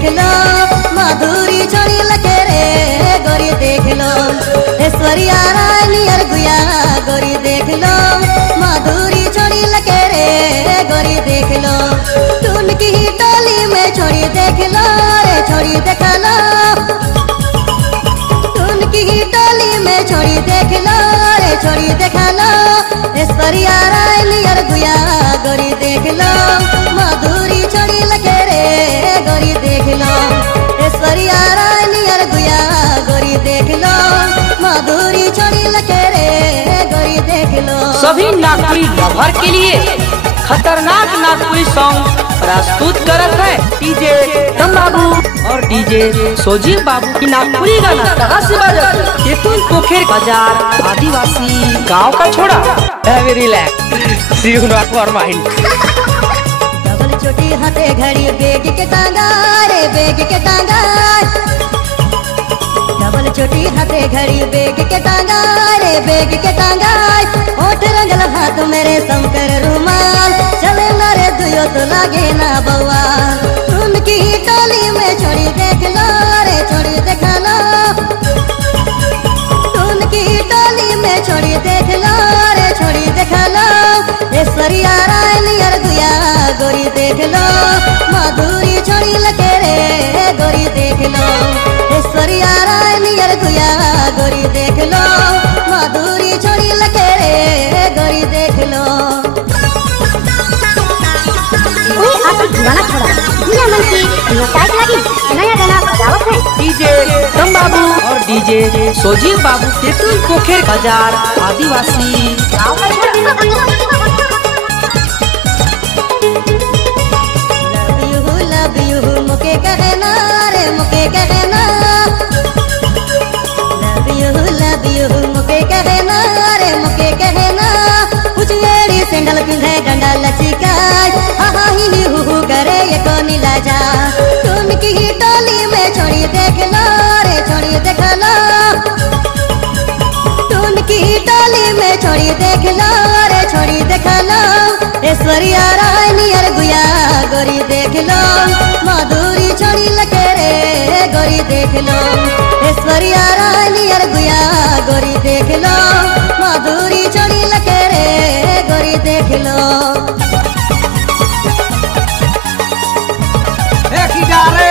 देख लो माधुरी छोड़ी लखे रे गोरी देख लो ऐश्वर्या राय नियर गुया गोरी देख लो माधुरी छोड़ी लखे रे गोरी देख लो टून की ही टोली में छोड़ी देख लो रे छोड़ी देखा लो टून की ही टोली में छोड़ी देख लो रे छोड़ी देखा लो ऐश्वर्या राय नियर गुया गोरी देख लो माधुरी छोड़ी लखे रे गोरी देख लो ऐश्वर्या राय नियर गुया गोरी देख लो माधुरी छोड़ी लखे रे गोरी देख लो। सभी नागपुरी लवर के लिए खतरनाक नागपुरी सॉन्ग प्रस्तुत करत है डीजे तम बाबू और डीजे सोजीव बाबू की नागपुरी गाना कहाँ से बजत तेतुल पोखर बाजार आदिवासी गांव का छोड़ा very relax see you not for mind. Double छोटी हाथे घड़ी बेग के टांगा रे बेग के टांगा डबल छोटी हाथे घड़ी बेग के टांगा रे बेग के टांगा होठ रंगल हाथ मेरे शंकर रुमाल चले ना रे दुयो तो लागे ना बउआ उनकी टोली में छोड़ी देख लो रे छोड़ी देखा लो उनकी टोली में छोड़ी देख लो रे छोड़ी देखा लो ऐश्वर्या राय नियर गुया गोरी देख लो माधुरी छोड़ी लगे रे गोरी देख लो ऐश्वर्या राय नियर गुया गोरी देख लो माधुरी छोड़ी लगे रे गोरी देख लो। गाना छोड़ा दुनिया मन की टाइट लगी नया गाना बजावत है डीजे तम बाबू और डीजे सोजीव बाबू तेतुल पोखर बाजार आदिवासी गांव का छोड़ा। लव यू मुके कहना रे मुके कहना लव यू मुके कहना रे मुके कहना कुछ एड़ी सैंडल पिंधे डंडा लचिकाय हा ही हु करे ये को नीला जा तुम की ही टोली में छोड़ी देख लो रे छोड़ी देख लो तुम की ही टोली में छोड़ी देख लो रे छोड़ी देख लो ऐश्वर्या राय नियर गुया गोरी देख लो माधुरी छोड़ी लगे रे गोरी देख लो ऐश्वर्या राय नियर गुया गोरी देख लो माधुरी छोड़ी लगे रे गोरी देख लो।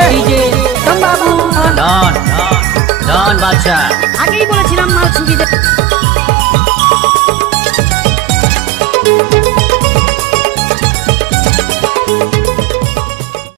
डीजे तम बाबू डॉन डॉन बादशाह আগেই বলেছিলাম মাল ছুটি